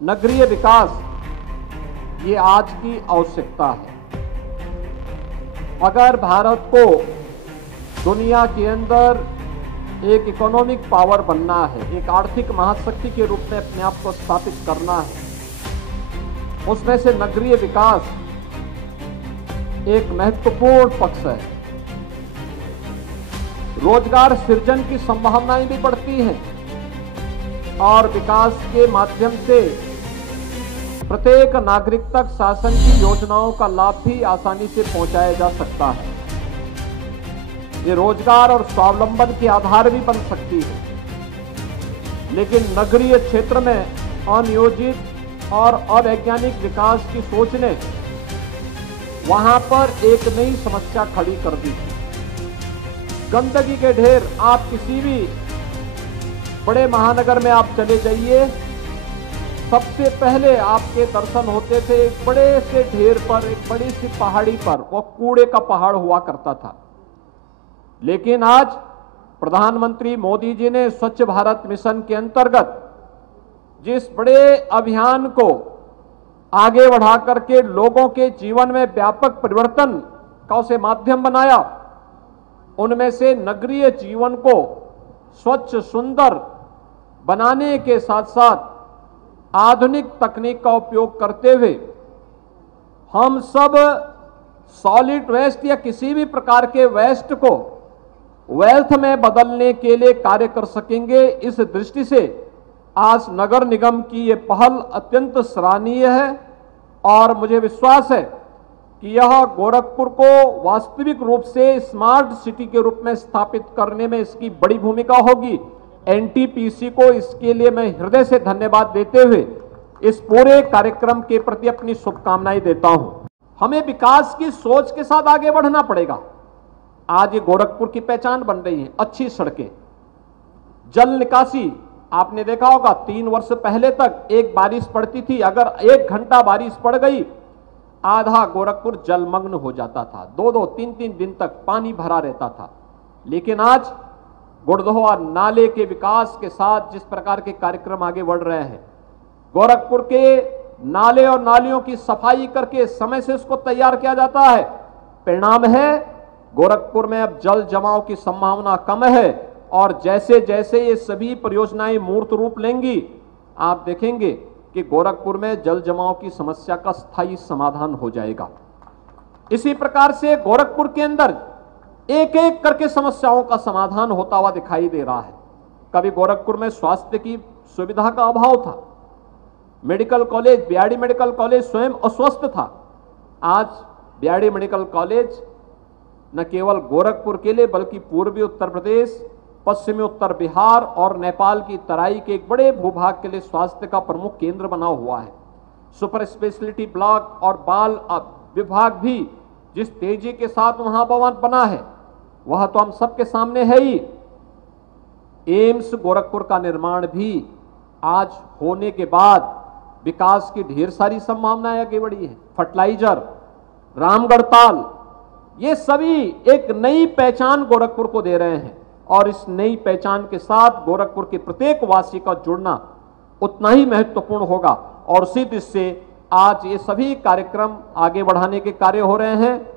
नगरीय विकास ये आज की आवश्यकता है। अगर भारत को दुनिया के अंदर एक इकोनॉमिक पावर बनना है, एक आर्थिक महाशक्ति के रूप में अपने आप को स्थापित करना है, उसमें से नगरीय विकास एक महत्वपूर्ण पक्ष है। रोजगार सृजन की संभावनाएं भी बढ़ती हैं और विकास के माध्यम से प्रत्येक नागरिक तक शासन की योजनाओं का लाभ भी आसानी से पहुंचाया जा सकता है। ये रोजगार और स्वावलंबन के आधार भी बन सकती है। लेकिन नगरीय क्षेत्र में अनियोजित और अवैज्ञानिक विकास की सोच ने वहां पर एक नई समस्या खड़ी कर दी। गंदगी के ढेर, आप किसी भी बड़े महानगर में आप चले जाइए, सबसे पहले आपके दर्शन होते थे एक बड़े से ढेर पर, एक बड़ी सी पहाड़ी पर, वो कूड़े का पहाड़ हुआ करता था। लेकिन आज प्रधानमंत्री मोदी जी ने स्वच्छ भारत मिशन के अंतर्गत जिस बड़े अभियान को आगे बढ़ा करके लोगों के जीवन में व्यापक परिवर्तन का उसे माध्यम बनाया, उनमें से नगरीय जीवन को स्वच्छ सुंदर बनाने के साथ साथ आधुनिक तकनीक का उपयोग करते हुए हम सब सॉलिड वेस्ट या किसी भी प्रकार के वेस्ट को वेल्थ में बदलने के लिए कार्य कर सकेंगे। इस दृष्टि से आज नगर निगम की ये पहल अत्यंत सराहनीय है और मुझे विश्वास है कि यह गोरखपुर को वास्तविक रूप से स्मार्ट सिटी के रूप में स्थापित करने में इसकी बड़ी भूमिका होगी। एनटीपीसी को इसके लिए मैं हृदय से धन्यवाद देते हुए इस पूरे कार्यक्रम के प्रति अपनी शुभकामनाएं देता हूं। हमें विकास की सोच के साथ आगे बढ़ना पड़ेगा। आज ये गोरखपुर की पहचान बन रही है, अच्छी सड़कें, जल निकासी। आपने देखा होगा 3 वर्ष पहले तक एक बारिश पड़ती थी, अगर 1 घंटा बारिश पड़ गई आधा गोरखपुर जलमग्न हो जाता था, 2-2, 3-3 दिन तक पानी भरा रहता था। लेकिन आज गुड़दोहा नाले के विकास के साथ जिस प्रकार के कार्यक्रम आगे बढ़ रहे हैं, गोरखपुर के नाले और नालियों की सफाई करके समय से उसको तैयार किया जाता है, परिणाम है गोरखपुर में अब जल जमाव की संभावना कम है। और जैसे जैसे ये सभी परियोजनाएं मूर्त रूप लेंगी, आप देखेंगे कि गोरखपुर में जल जमाव की समस्या का स्थायी समाधान हो जाएगा। इसी प्रकार से गोरखपुर के अंदर एक एक करके समस्याओं का समाधान होता हुआ दिखाई दे रहा है। कभी गोरखपुर में स्वास्थ्य की सुविधा का अभाव था, medical college, BRD medical college स्वयं अस्वस्थ था। आज बीआरडी मेडिकल कॉलेज न केवल गोरखपुर के लिए बल्कि पूर्वी उत्तर प्रदेश, पश्चिमी उत्तर बिहार और नेपाल की तराई के एक बड़े भूभाग के लिए स्वास्थ्य का प्रमुख केंद्र बना हुआ है। सुपर स्पेशलिटी ब्लॉक और बाल विभाग भी जिस तेजी के साथ वहां बना है वह तो हम सबके सामने है ही। एम्स गोरखपुर का निर्माण भी आज होने के बाद विकास की ढेर सारी संभावनाएं आगे बढ़ी है। फर्टिलाइजर, रामगढ़ ताल, ये सभी एक नई पहचान गोरखपुर को दे रहे हैं और इस नई पहचान के साथ गोरखपुर के प्रत्येक वासी का जुड़ना उतना ही महत्वपूर्ण होगा। और उसी दृष्टि से आज ये सभी कार्यक्रम आगे बढ़ाने के कार्य हो रहे हैं।